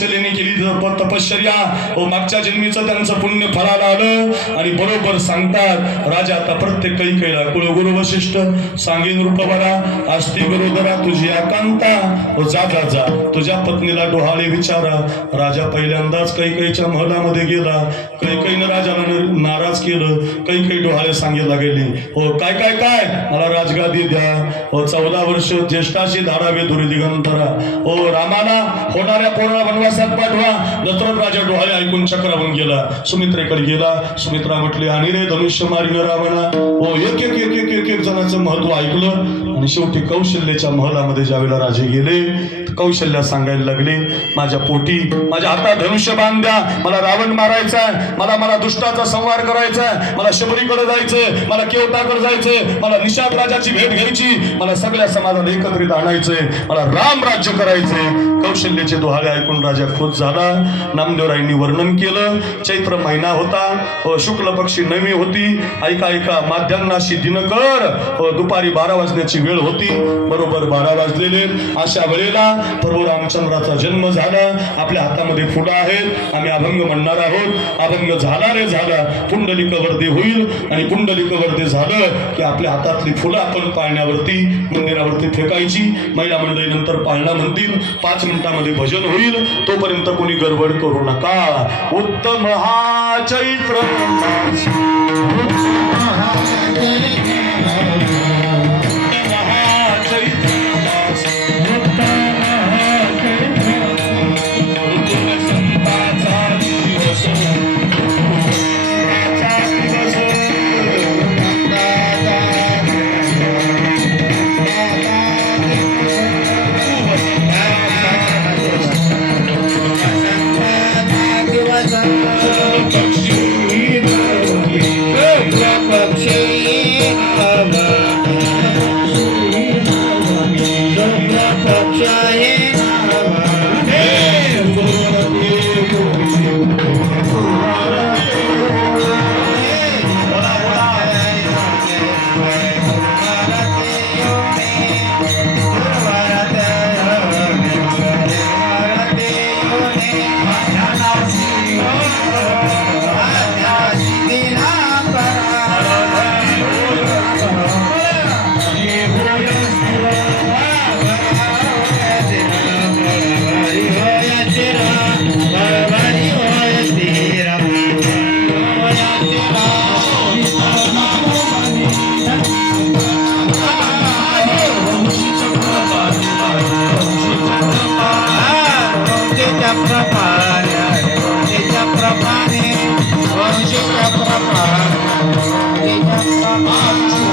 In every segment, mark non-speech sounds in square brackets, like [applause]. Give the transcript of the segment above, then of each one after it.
कौशल्याने केली तपश्चर्या. व मागच्या जन्मीचं त्यांचं पुण्य फळाला आलं आणि बरोबर सांगतात राजा आता प्रत्येक काही कैला. कुळगुरु वशिष्ठ सांगेन रूपवरा आस्ती गुरुदरा तुझी आकांता. हो, व जा जा तुझ्या पत्नीला डोहाळे विचारा. राजा पहिल्यांदाच कैकईच्या महलामध्ये गेला. कैकईनं राजाला नाराज केलं. कैकई डोहाळे सांगायला गेले. हो काय काय काय? मला राजगादी द्या. हो चौदा वर्ष ज्येष्ठाशी धारावे दुर्दिगंतरा. हो रामाला होणाऱ्या पूर्ण वनवासात पाठवा. दशरथ राजा डोहाळे ऐकून चक्रावून गेला. सुमित्रेकडे गेला. सुमित्रा म्हटली आणि रे धनुष्य मारिन रावणा. हो एक एक एक एक एक जणांचं महत्त्व ऐकलं. आणि शेवटी कौशल्याच्या महलामध्ये ज्यावेळेला राजे गेले कौशल्या सांगायला लागले माझ्या पोटी माझ्या हातात धनुष्य बांध द्या मला रावण मारायचा मला मला दुष्टाचा संहार करायचा मला शबरीकडे जायचंय मला केवटाकडे जायचंय मला निषाद राजाची भेट घ्यायची मला सगळ्या समाजाला एकत्रित आणायचंय मला राम राज्य करायचंय. कौशल्याचे दोहाळे ऐकून राजा खुश झाला. नामदेवरायांनी वर्णन केलं चैत्र महिना होता शुक्ल पक्षी नवी होती ऐका ऐका माध्यान्नाशी दिनकर दुपारी बारा वाजण्याची वेळ होती. बरोबर बारा वाजलेले. अशा वेळेला प्रभू रामचंद्राचा जन्म झाला. आपल्या हातामध्ये फुलं आहेत. आम्ही अभंग म्हणणार आहोत. अभंग झाला रे झाला. पुंडलिक वर्दी होईल. आणि पुंडलिक वर्दी झालं की आपल्या हातातली फुलं आपण पाळण्यावरती मंदिरावरती फेकायची. महिला मंडळी नंतर पाळणा म्हणतील. पाच मिनिटामध्ये भजन होईल. तोपर्यंत कोणी गडबड करू नका. उत्तम हा चैत्र. আমার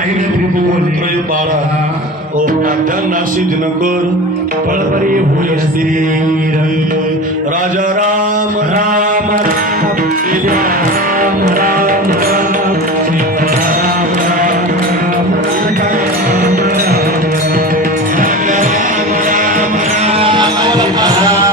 पाहिले पाहिने मंत्रय पाळा ओ नाशी दिनकर. पळवरी भूय स्थिर राजा राम राम राम. राम राम राम. राम राम राम राम.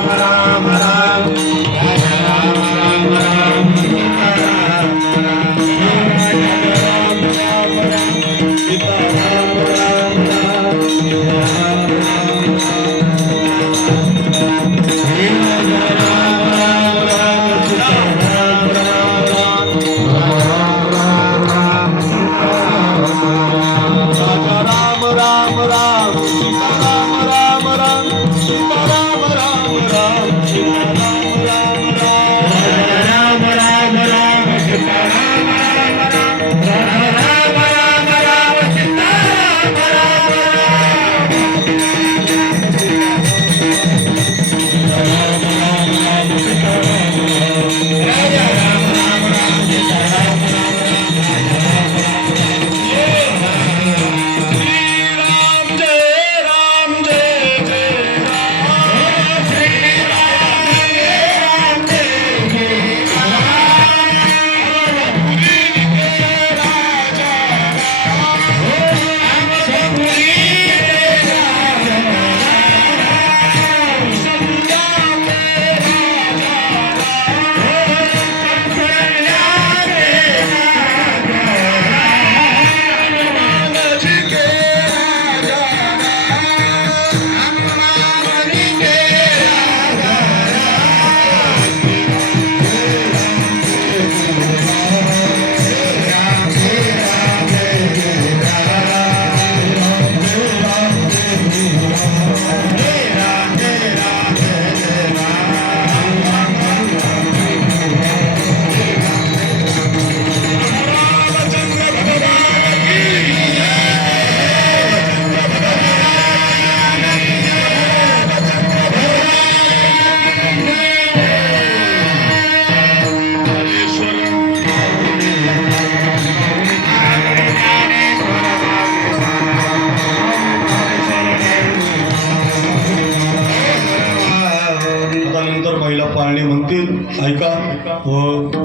व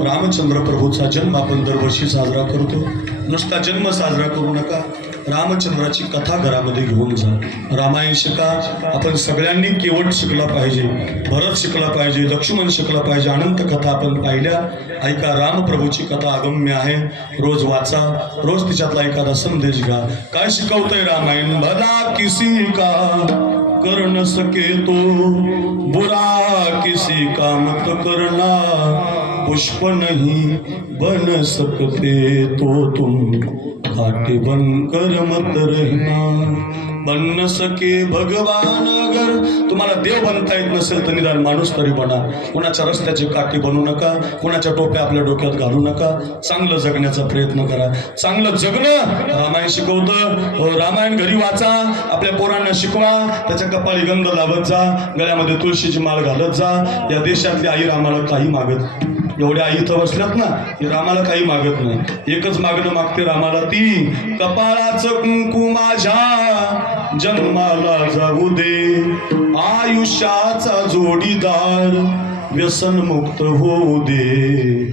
रामचंद्र प्रभूचा जन्म आपण दरवर्षी साजरा करतो. नुसता जन्म साजरा करू नका. रामचंद्राची कथा घरामध्ये घेऊन जा. रामायण शिका आपण सगळ्यांनी केवट शिकला पाहिजे भरत शिकला पाहिजे लक्ष्मण शिकला पाहिजे अनंत कथा आपण पाहिल्या. ऐका रामप्रभूची कथा अगम्य आहे. रोज वाचा रोज तिच्यातला एखादा संदेश घ्या. काय शिकवतंय रामायण? भला किसी का कर न सके तो बुरा किसी का मत करना पुष्प नहीं बन सकते तो तुम। काटे बनकर मत रहना। बन न सके भगवान अगर। तुम्हाला देव बनता येत नसेल तर निदान माणूस तरी बना। कुणाच्या रस्त्याचे काटे बनू नका कुणाच्या टोप्या आपल्या डोक्यात घालू नका। चांगलं जगण्याचा प्रयत्न करा। चांगलं जगणं रामायण शिकवतं हो, रामायण घरी वाचा आपल्या पोरांना शिकवा त्याच्या कपाळी गंध लावत जा गळ्यामध्ये तुळशीची माळ घालत जा या देशातली आई रामाला काही मागत एवढ्या आई इथं बसल्यात ना ती रामाला काही मागत नाही. एकच मागणं मागते रामाला ती कपाळाचं कुंकू माझ्या जन्माला जाऊ दे. आयुष्याचा जोडीदार व्यसनमुक्त होऊ दे.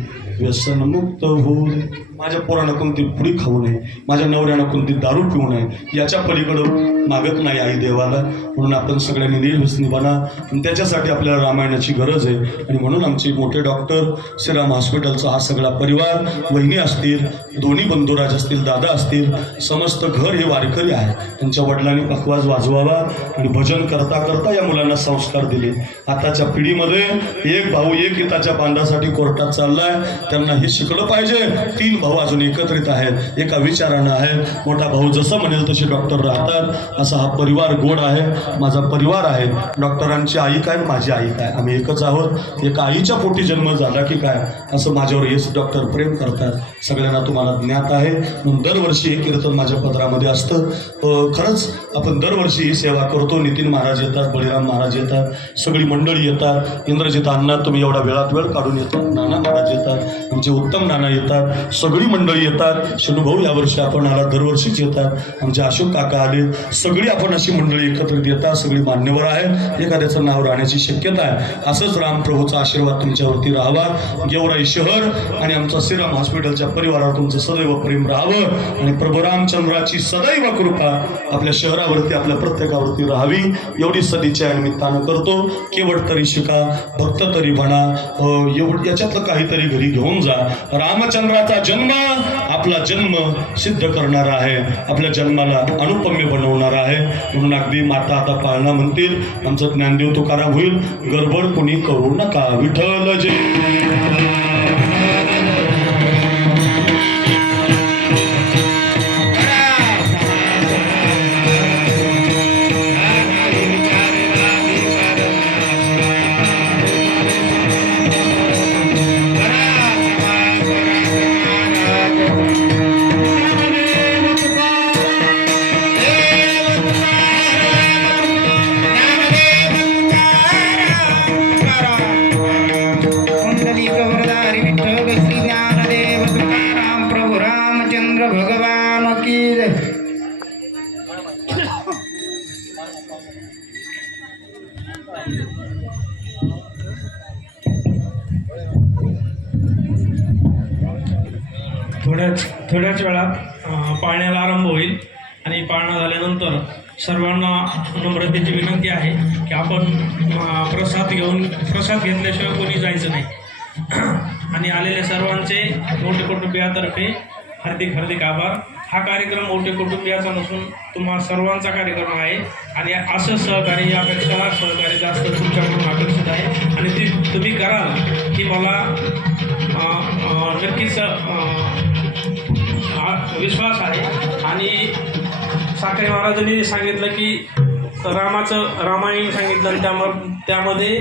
व्यसनमुक्त होऊ दे. माझ्या पोरानं कोणती पुडी खाऊ नये माझ्या नवऱ्यानं कोणती दारू पिऊ नये याच्या पलीकडं मागत नाही आई देवाला. म्हणून आपण सगळ्यांनी निर्व्यसनी बना आणि त्याच्यासाठी आपल्याला रामायणाची गरज आहे. आणि म्हणून आमचे मोठे डॉक्टर श्रीराम हॉस्पिटलचा हा सगळा परिवार वहिनी असतील दोन्ही बंधुराज असतील दादा असतील समस्त घर हे वारकरी आहे त्यांच्या वडिलांनी पखवाज वाजवावा आणि भजन करता करता या मुलांना संस्कार दिले. आताच्या पिढीमध्ये एक भाऊ एक हिताच्या बांधासाठी कोर्टात चाललाय. त्यांना हे शिकलं पाहिजे. तीन भाऊ अजून एकत्रित आहेत एका विचारानं आहेत. मोठा भाऊ जसं म्हणेल तसे डॉक्टर राहतात. असा हा परिवार गोड आहे. माझा परिवार आहे. डॉक्टरांची आई काय माझी आई काय? आम्ही एकच आहोत. एका आईच्या पोटी जन्म झाला की काय? असं माझ्यावर येस डॉक्टर प्रेम करतात. सगळ्यांना तुम्हाला ज्ञात आहे. म्हणून दरवर्षी हे कीर्तन माझ्या पत्रामध्ये असतं. खरंच आपण दरवर्षी ही सेवा करतो. नितीन महाराज येतात बळीराम महाराज येतात. सगळी मंडळी येतात. इंद्रजित अण्णा तुम्ही एवढा वेळात वेळ काढून येतात. नाना महाराज येतात. आमचे उत्तम नाना येतात. सगळे मंडळी येतात. शनुभाऊ यावर्षी आपण आला दरवर्षीच येतात. आमचे अशोक काका आले. सगळी आपण अशी मंडळी एकत्रित येतात. सगळी मान्यवर आहेत. एखाद्याचं नाव राहण्याची शक्यता आहे. असंच रामप्रभूचा आशीर्वाद तुमच्यावरती राहावा. गेवराई शहर आणि आमचा श्रीराम हॉस्पिटलच्या परिवारावर तुमचं सदैव प्रेम राहावं. आणि प्रभू रामचंद्राची सदैव कृपा आपल्या शहरावरती आपल्या प्रत्येकावरती राहावी. एवढी सदिच्छा निमित्तानं करतो. केवळ तरी शिका भक्त तरी म्हणा. एवढ याच्यातलं काहीतरी घरी घेऊन जा. रामचंद्राचा जन्म आपला जन्म सिद्ध करणारा आहे. आपल्या जन्माला अनुपम्य बनवणार आहे. म्हणून अगदी माता आता पाळणा म्हणतील. आमचं ज्ञानदेव तुकाराम होईल. गडबड कोणी करू नका. विठ्ठल जे विनंती आहे की आपण प्रसाद घेऊन प्रसाद घेतल्याशिवाय कोणी जायचं नाही. [clears throat] आणि आलेल्या सर्वांचे मोठे कुटुंबियातर्फे हार्दिक हार्दिक आभार. हा कार्यक्रम मोठे कुटुंबियाचा नसून तुम्हा सर्वांचा कार्यक्रम आहे आणि असं सहकार्य यापेक्षा सहकार्य जास्त तुमच्याकडून अपेक्षित आहे. आणि ती तुम्ही कराल की मला नक्कीच विश्वास आहे. आणि साखरे महाराजांनी सांगितलं की रामाचं रामायण सांगितलं आणि त्याम त्यामध्ये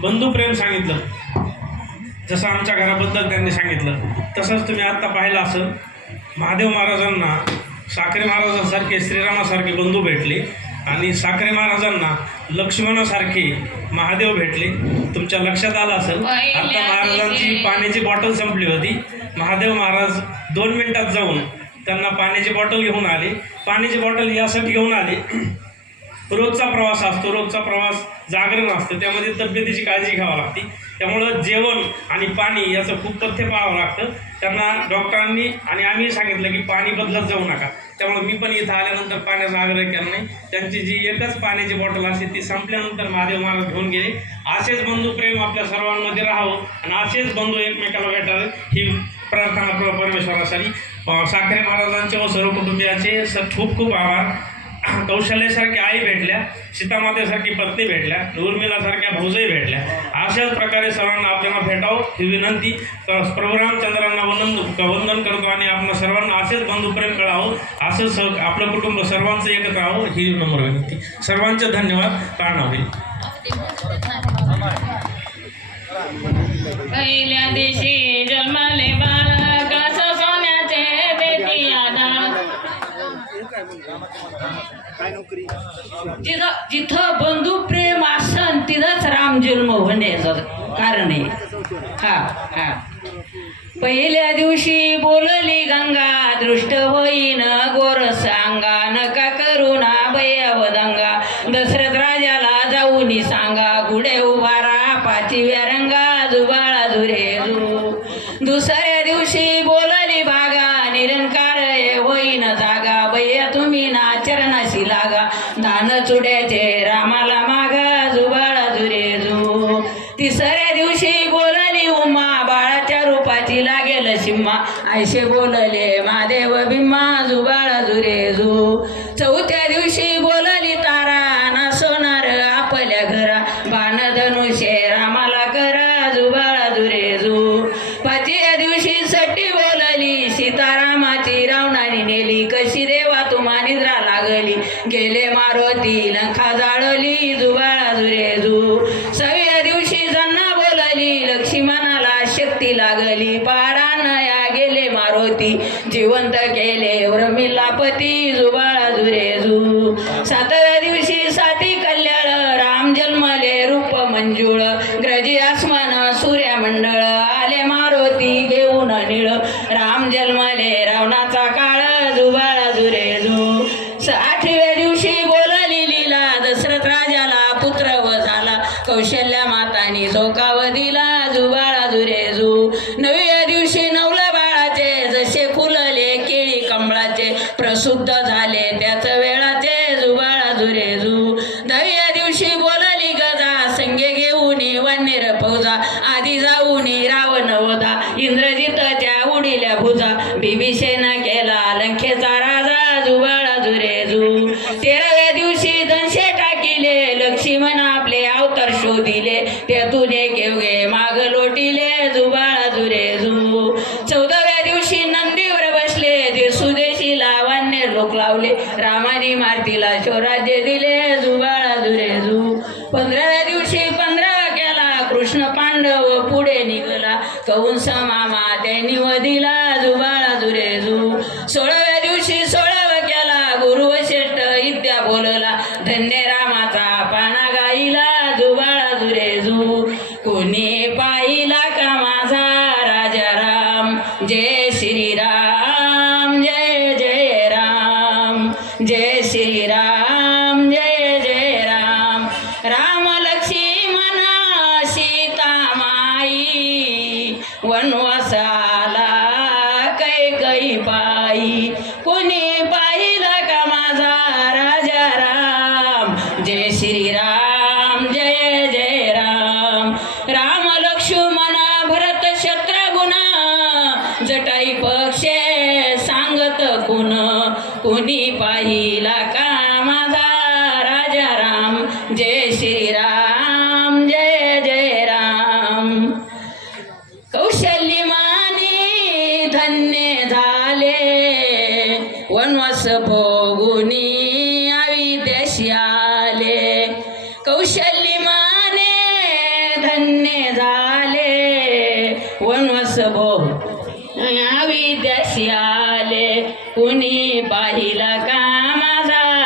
बंधुप्रेम सांगितलं. जसं आमच्या घराबद्दल त्यांनी सांगितलं. तसंच तुम्ही आत्ता पाहिलं असेल महादेव महाराजांना साखरे महाराजांसारखे श्रीरामासारखे बंधू भेटले आणि साखरे महाराजांना लक्ष्मणासारखे महादेव भेटले. तुमच्या लक्षात आलं असेल? आता महाराजांची पाण्याची बॉटल संपली होती. महादेव महाराज दोन मिनिटात जाऊन त्यांना पाण्याची बॉटल घेऊन आले. पाण्याची बॉटल यासाठी घेऊन आले. रोजचा प्रवास असतो रोजचा प्रवास जागरण असतं. त्यामध्ये तब्येतीची काळजी घ्यावी लागते. त्यामुळं जेवण आणि पाणी याचं खूप तथ्य पाळावं लागतं. त्यांना डॉक्टरांनी आणि आम्ही सांगितलं की पाणी बदलत जाऊ नका. त्यामुळे मी पण इथं आल्यानंतर पाण्याचा आग्रह केला नाही. त्यांची जी एकच पाण्याची बॉटल असते ती संपल्यानंतर महादेव महाराज घेऊन गेले. असेच बंधू प्रेम आपल्या सर्वांमध्ये राहावं आणि असेच बंधू एकमेकाला भेटावे ही प्रार्थना परमेश्वरासाठी. साखरे महाराजांचे व सर्व कुटुंबियाचे स खूप खूप आभार. कौशल्यासारखी आई भेटल्या सीतामातेसारखी पत्नी भेटल्या उर्मिलासारख्या भाऊजही भेटल्या. अशाच प्रकारे सर्वांना आपल्याला भेटावं ही विनंती. प्रभुरामचंद्रांना प्रभू रामचंद्रांना वंदन वंदन करतो आणि आपण सर्वांना असेच बंधुप्रेम कळावं असं स आपलं कुटुंब सर्वांचं एकत्र राहावं ही नम्र विनंती. सर्वांचे धन्यवाद. कारणं होईल पहिल्या दिवशी जन्मले बालक जिथं जिथं बंधू प्रेम असन तिथंच राम जन्म होण्याचं कारण आहे. हा हा. पहिल्या दिवशी बोलली गंगा दृष्ट होईन गोर सांगा नका नरसिंहा लागेल बोलले महादेव भीमा जुबाळा जुरे जू चौथ्या दिवशी नया गेले मारुती जिवंत केले उर्मिलापती जुबाळा जुरेजू सातव्या दिवशी साती कल्याण राम जन्मले रूप मंजुळ. শ্রদ্ধা लोक लावले. रामानी मारतीला स्वराज्य दिले जुबाळा जुरे जू. पंधराव्या दिवशी पंधरा केला कृष्ण पांडव पुढे निघाला. कंस जय श्रीराम पाहिला का माझा राजाराम? जय श्रीराम.